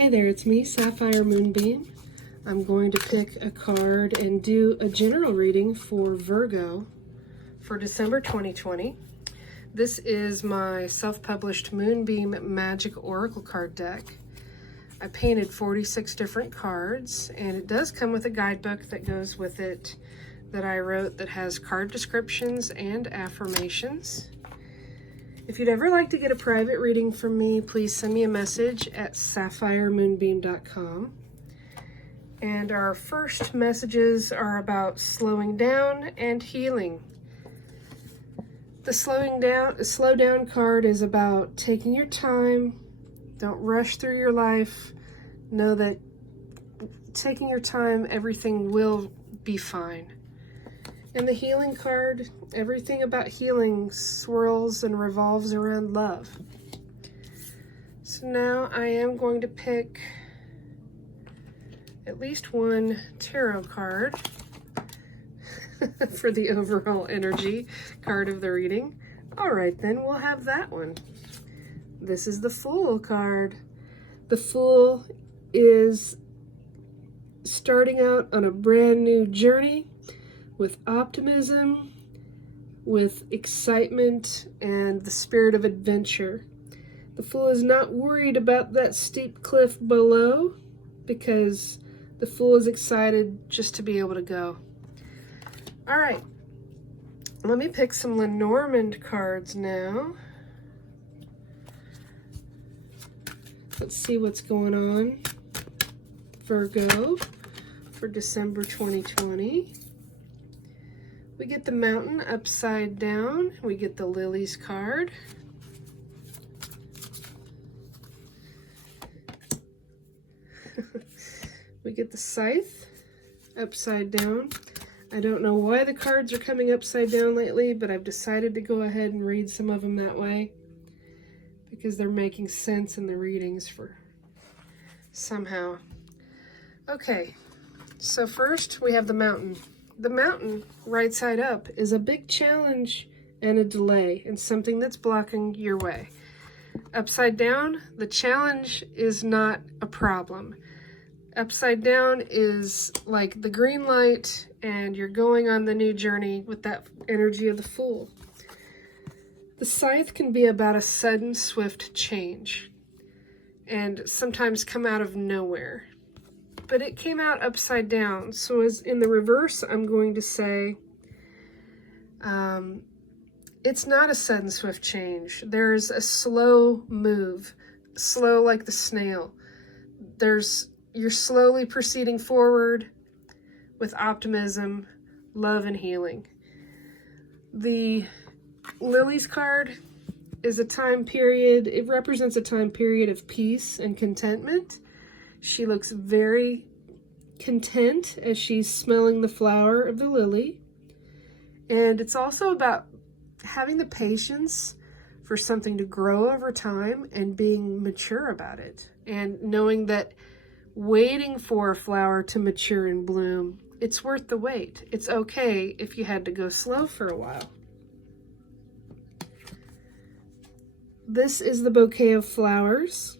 Hey there, it's me, Sapphire Moonbeam. I'm going to pick a card and do a general reading for Virgo for December 2020. This is my self-published Moonbeam Magick Oracle card deck. I painted 46 different cards, and it does come with a guidebook that goes with it that I wrote that has card descriptions and affirmations. If you'd ever like to get a private reading from me, please send me a message at sapphiremoonbeam.com. And our first messages are about slowing down and healing. The slow down card is about taking your time. Don't rush through your life. Know that taking your time, everything will be fine. And the healing card, everything about healing swirls and revolves around love. So now I am going to pick at least one tarot card for the overall energy card of the reading. All right, then we'll have that one. This is the Fool card. The Fool is starting out on a brand new journey with optimism, with excitement, and the spirit of adventure. The Fool is not worried about that steep cliff below because the Fool is excited just to be able to go. All right, let me pick some Lenormand cards now. Let's see what's going on. Virgo for December 2020. We get the Mountain upside down. We get the Lilies card. We get the Scythe upside down. I don't know why the cards are coming upside down lately, but I've decided to go ahead and read some of them that way because they're making sense in the readings for somehow. Okay, so first we have the Mountain. The Mountain, right side up, is a big challenge and a delay and something that's blocking your way. Upside down, the challenge is not a problem. Upside down is like the green light and you're going on the new journey with that energy of the Fool. The Scythe can be about a sudden, swift change and sometimes come out of nowhere. But it came out upside down. So as in the reverse, I'm going to say it's not a sudden, swift change. There's a slow move, slow like the snail. You're slowly proceeding forward with optimism, love, and healing. The Lilies card is a time period. It represents a time period of peace and contentment. She looks very content as she's smelling the flower of the lily. And it's also about having the patience for something to grow over time and being mature about it. And knowing that waiting for a flower to mature and bloom, it's worth the wait. It's okay if you had to go slow for a while. This is the bouquet of flowers.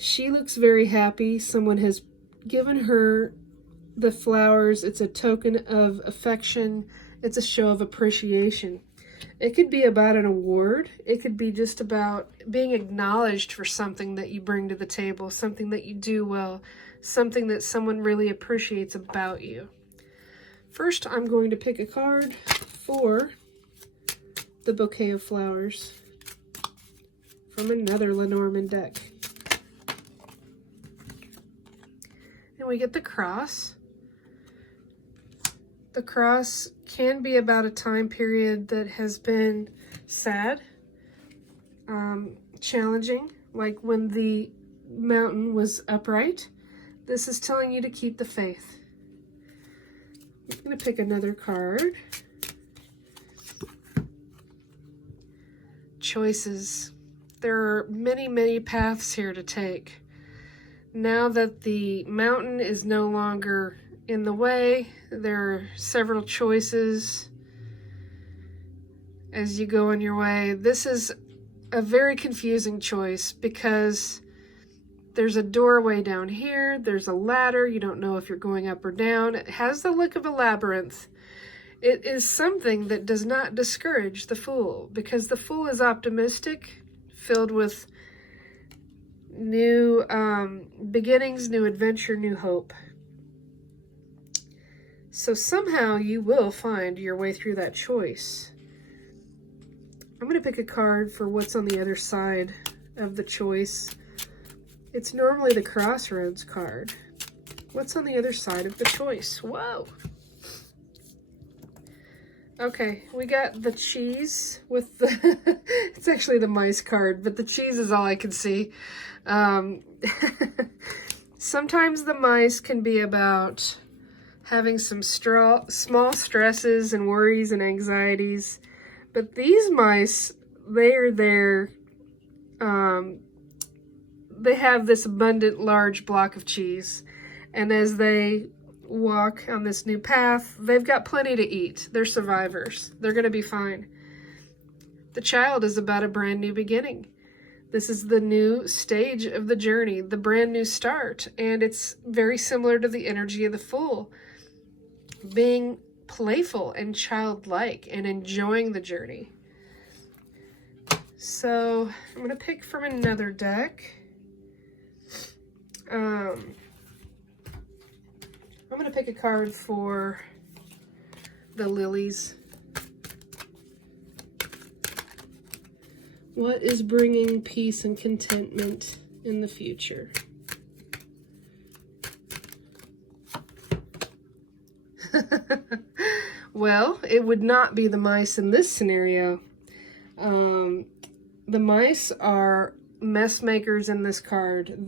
She looks very happy. Someone has given her the flowers. It's a token of affection. It's a show of appreciation. It could be about an award. It could be just about being acknowledged for something that you bring to the table, something that you do well, something that someone really appreciates about you. First, I'm going to pick a card for the bouquet of flowers from another Lenormand deck. And we get the Cross. The Cross can be about a time period that has been sad, challenging, like when the Mountain was upright. This is telling you to keep the faith. I'm going to pick another card. Choices. There are many, many paths here to take. Now that the Mountain is no longer in the way, there are several choices as you go on your way. This is a very confusing choice because There's a doorway down here. There's a ladder. You don't know if you're going up or down. It has the look of a labyrinth. It is something that does not discourage the Fool, because the Fool is optimistic, filled with new beginnings, new adventure, new hope. So somehow you will find your way through that choice. I'm going to pick a card for what's on the other side of the choice. It's normally the Crossroads card. What's on the other side of the choice? Whoa! Okay, we got the cheese with the... it's actually the mice card, but the cheese is all I can see. Sometimes the mice can be about having some small stresses and worries and anxieties. But these mice, they are there... they have this abundant, large block of cheese. And as they walk on this new path, they've got plenty to eat. They're survivors. They're going to be fine. The child is about a brand new beginning. This is the new stage of the journey, the brand new start. And it's very similar to the energy of the Fool. Being playful and childlike and enjoying the journey. So I'm going to pick from another deck. I'm going to pick a card for the lilies. What is bringing peace and contentment in the future? Well, it would not be the mice in this scenario. The mice are mess makers in this card.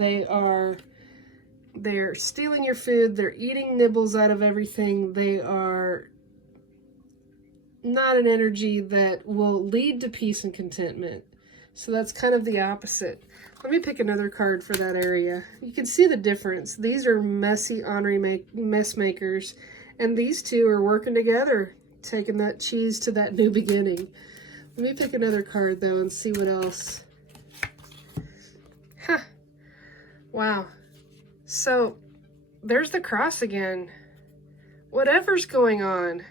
They're stealing your food. They're eating nibbles out of everything. They are not an energy that will lead to peace and contentment. So that's kind of the opposite. Let me pick another card for that area. You can see the difference. These are messy, ornery mess makers. And these two are working together, taking that cheese to that new beginning. Let me pick another card, though, and see what else. Huh. Wow. So, there's the cross again. Whatever's going on,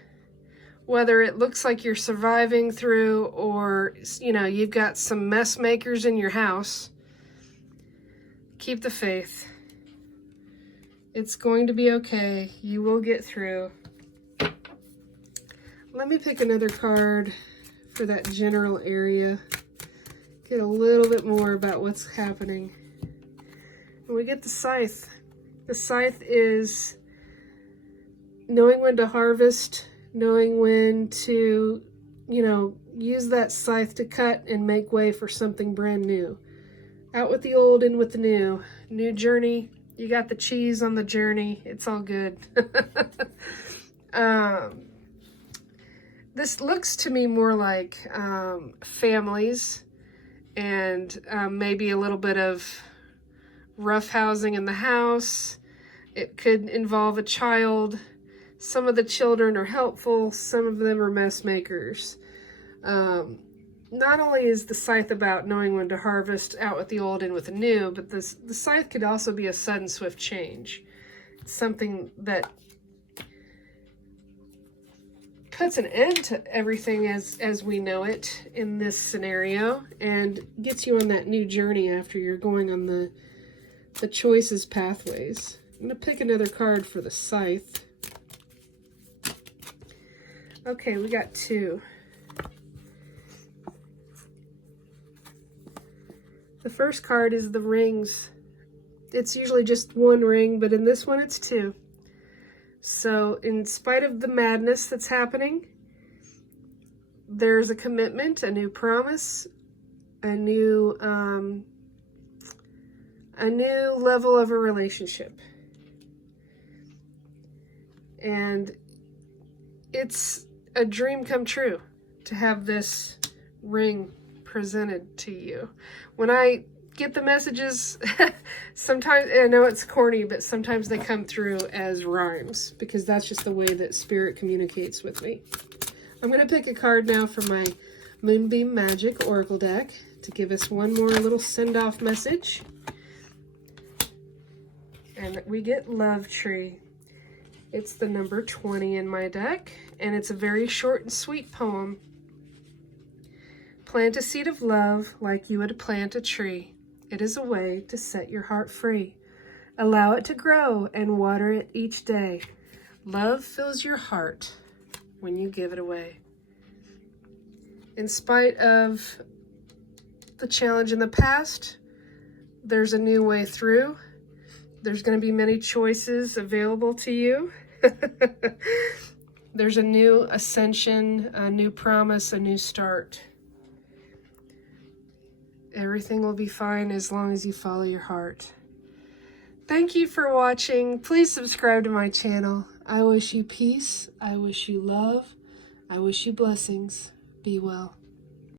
whether it looks like you're surviving through or, you know, you've got some mess makers in your house, keep the faith. It's going to be okay. You will get through. Let me pick another card for that general area. Get a little bit more about what's happening. And we get the scythe. The scythe is knowing when to harvest, knowing when to, you know, use that scythe to cut and make way for something brand new. Out with the old, in with the new. New journey. You got the cheese on the journey. It's all good. This looks to me more like families and maybe a little bit of rough housing in the house. It could involve a child. Some of the children are helpful. Some of them are mess makers. Not only is the scythe about knowing when to harvest, out with the old, in with the new, but the scythe could also be a sudden, swift change. It's something that puts an end to everything as we know it in this scenario and gets you on that new journey after you're going on the choices pathways. I'm going to pick another card for the scythe. Okay, we got two. The first card is the rings. It's usually just one ring, but in this one it's two. So in spite of the madness that's happening, there's a commitment, a new promise, a new level of a relationship. And it's a dream come true to have this ring presented to you. When I get the messages, sometimes, I know it's corny, but sometimes they come through as rhymes because that's just the way that Spirit communicates with me. I'm going to pick a card now for my Moonbeam Magick Oracle deck to give us one more little send-off message. And we get Love Tree. It's the number 20 in my deck, and it's a very short and sweet poem. Plant a seed of love like you would plant a tree. It is a way to set your heart free. Allow it to grow and water it each day. Love fills your heart when you give it away. In spite of the challenge in the past, there's a new way through. There's going to be many choices available to you. There's a new ascension, a new promise, a new start. Everything will be fine as long as you follow your heart. Thank you for watching. Please subscribe to my channel. I wish you peace. I wish you love. I wish you blessings. Be well.